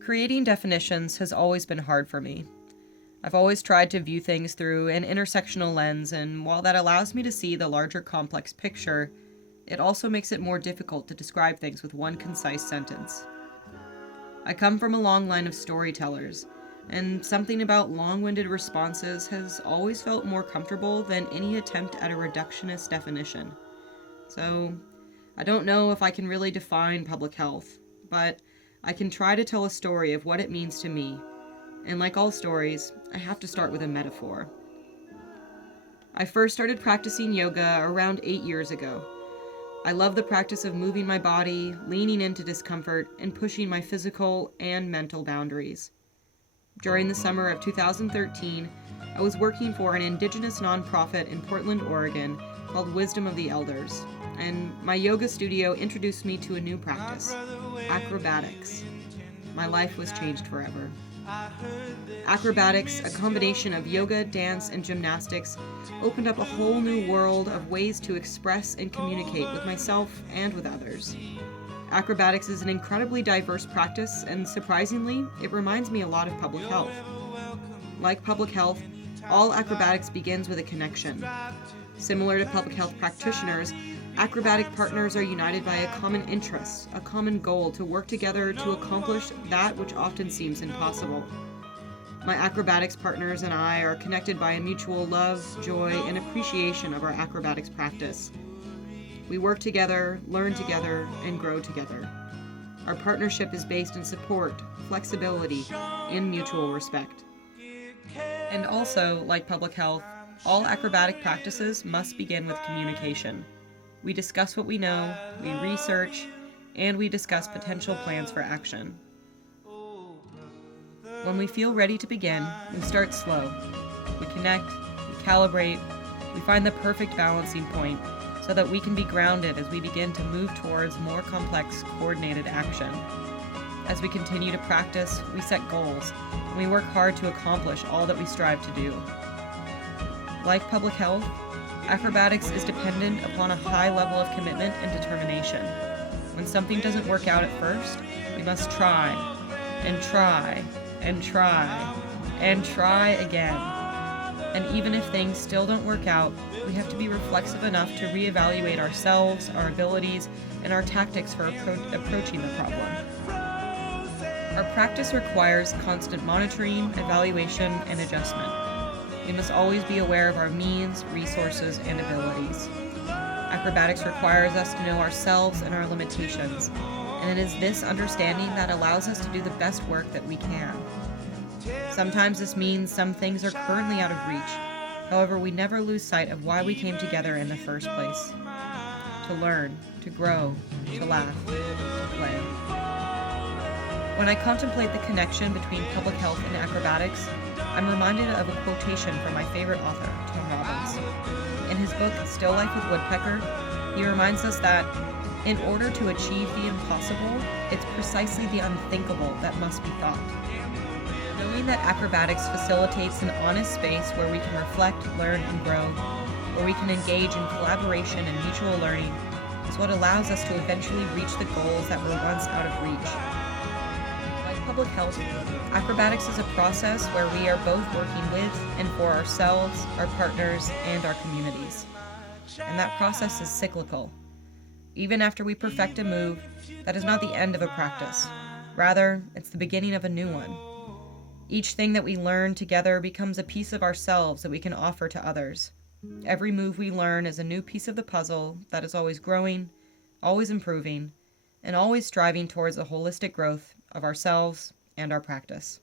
Creating definitions has always been hard for me. I've always tried to view things through an intersectional lens, and while that allows me to see the larger complex picture, it also makes it more difficult to describe things with one concise sentence. I come from a long line of storytellers, and something about long-winded responses has always felt more comfortable than any attempt at a reductionist definition. So, I don't know if I can really define public health, but I can try to tell a story of what it means to me. And like all stories, I have to start with a metaphor. I first started practicing yoga around 8 years ago. I love the practice of moving my body, leaning into discomfort, and pushing my physical and mental boundaries. During the summer of 2013, I was working for an indigenous nonprofit in Portland, Oregon called Wisdom of the Elders, and my yoga studio introduced me to a new practice, acrobatics. My life was changed forever. Acrobatics, a combination of yoga, dance, and gymnastics, opened up a whole new world of ways to express and communicate with myself and with others. Acrobatics is an incredibly diverse practice, and surprisingly, it reminds me a lot of public health. Like public health, all acrobatics begins with a connection. Similar to public health practitioners, acrobatic partners are united by a common interest, a common goal to work together to accomplish that which often seems impossible. My acrobatics partners and I are connected by a mutual love, joy, and appreciation of our acrobatics practice. We work together, learn together, and grow together. Our partnership is based in support, flexibility, and mutual respect. And also, like public health, all acrobatic practices must begin with communication. We discuss what we know, we research, and we discuss potential plans for action. When we feel ready to begin, we start slow. We connect, we calibrate, we find the perfect balancing point so that we can be grounded as we begin to move towards more complex, coordinated action. As we continue to practice, we set goals, and we work hard to accomplish all that we strive to do. Like public health, acrobatics is dependent upon a high level of commitment and determination. When something doesn't work out at first, we must try, and try, and try, and try again. And even if things still don't work out, we have to be reflexive enough to reevaluate ourselves, our abilities, and our tactics for approaching the problem. Our practice requires constant monitoring, evaluation, and adjustment. We must always be aware of our means, resources, and abilities. Acrobatics requires us to know ourselves and our limitations, and it is this understanding that allows us to do the best work that we can. Sometimes this means some things are currently out of reach. However, we never lose sight of why we came together in the first place. To learn, to grow, to laugh, to play. When I contemplate the connection between public health and acrobatics, I'm reminded of a quotation from my favorite author, Tom Robbins. In his book, Still Life with Woodpecker, he reminds us that, in order to achieve the impossible, it's precisely the unthinkable that must be thought. Knowing that acrobatics facilitates an honest space where we can reflect, learn, and grow, where we can engage in collaboration and mutual learning, is what allows us to eventually reach the goals that were once out of reach. Like public health, acrobatics is a process where we are both working with and for ourselves, our partners, and our communities. And that process is cyclical. Even after we perfect a move, that is not the end of a practice. Rather, it's the beginning of a new one. Each thing that we learn together becomes a piece of ourselves that we can offer to others. Every move we learn is a new piece of the puzzle that is always growing, always improving, and always striving towards the holistic growth of ourselves and our practice.